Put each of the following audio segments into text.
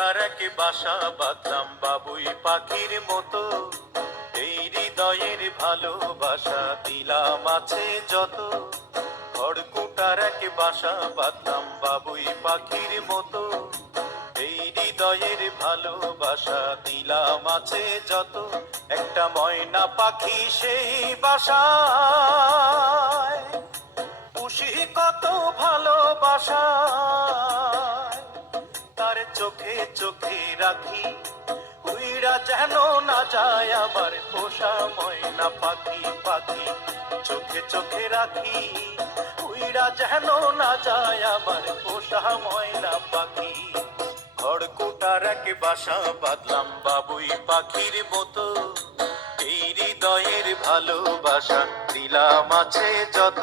খড়কুটার এক বাসা বাঁধলাম বাবুই পাখির মতো, এই হৃদয়ের ভালোবাসা দিলাম আছে যত। খড়কুটার এক বাসা বাঁধলাম বাবুই পাখির মতো, এই হৃদয়ের ভালোবাসা দিলাম আছে যত। একটা ময়না পাখি সেই বাসায় পুষি কত ভালোবাসা, তার চোখে চোখে রাখি উইরা যেন না যায় আমার পোষা ময়না পাখি। পাখি চোখে চোখে রাখি উইরা যেন না যায় আমার পোষা ময়না পাখি। খড়কুটার এক বাসা বাঁধলাম বাবুই পাখির মতো, এই হৃদয়ের ভালোবাসা দিলাম আছে যত।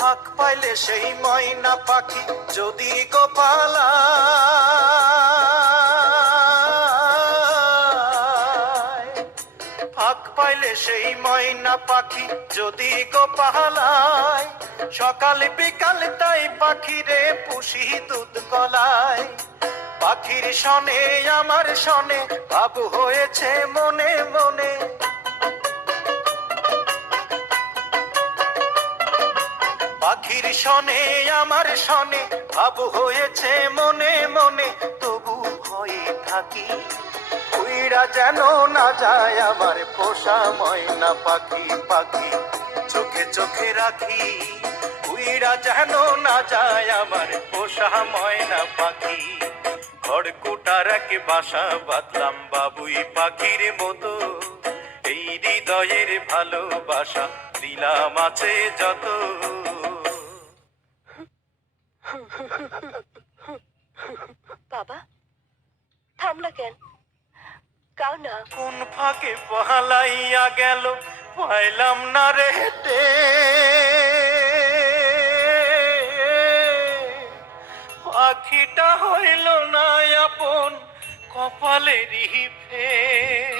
ফাঁক পাইলে সেই ময়না পাখি যদি গোপালা, ফাঁক পাইলে সেই ময়না পাখি যদি গোপালায়, সকাল বিকাল তাই পাখিরে পুষি দুধ কলায়। পাখির শনে আমার শনে ভাব হয়েছে মনে মনে, পাখির শনে আমার শনে ভাব হয়েছে মনে মনে। তবু ভয়ে থাকি উইরা যেন না যায় আমার পোষা ময়না পাখি। পাখি চোখে চোখে রাখি উইরা যেন না যায় আমার পোষা ময়না পাখি। খড়কুটার এক বাসা বাঁধলাম বাবুই পাখির মতো, এই হৃদয়ের ভালোবাসা দিলাম আছে যত। বাবা, থামলা কেন? কাও না। কোন ফাঁকে পালাইয়া গেল পাইলাম না রে হেঁটে, পাখিটা হইল না আপন কপালেরই ফের।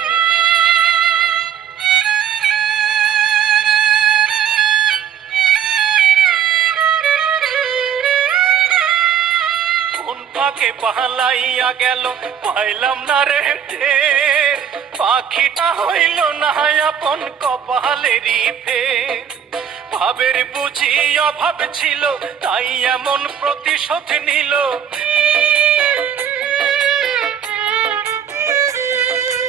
কোন ফাঁকে পালাইয়া গেল পাইলাম না রে টের, পাখিটা হইল না আপন কপালেরই ফের। ভাবের বুঝি অভাব ছিল তাই এমন প্রতিশোধ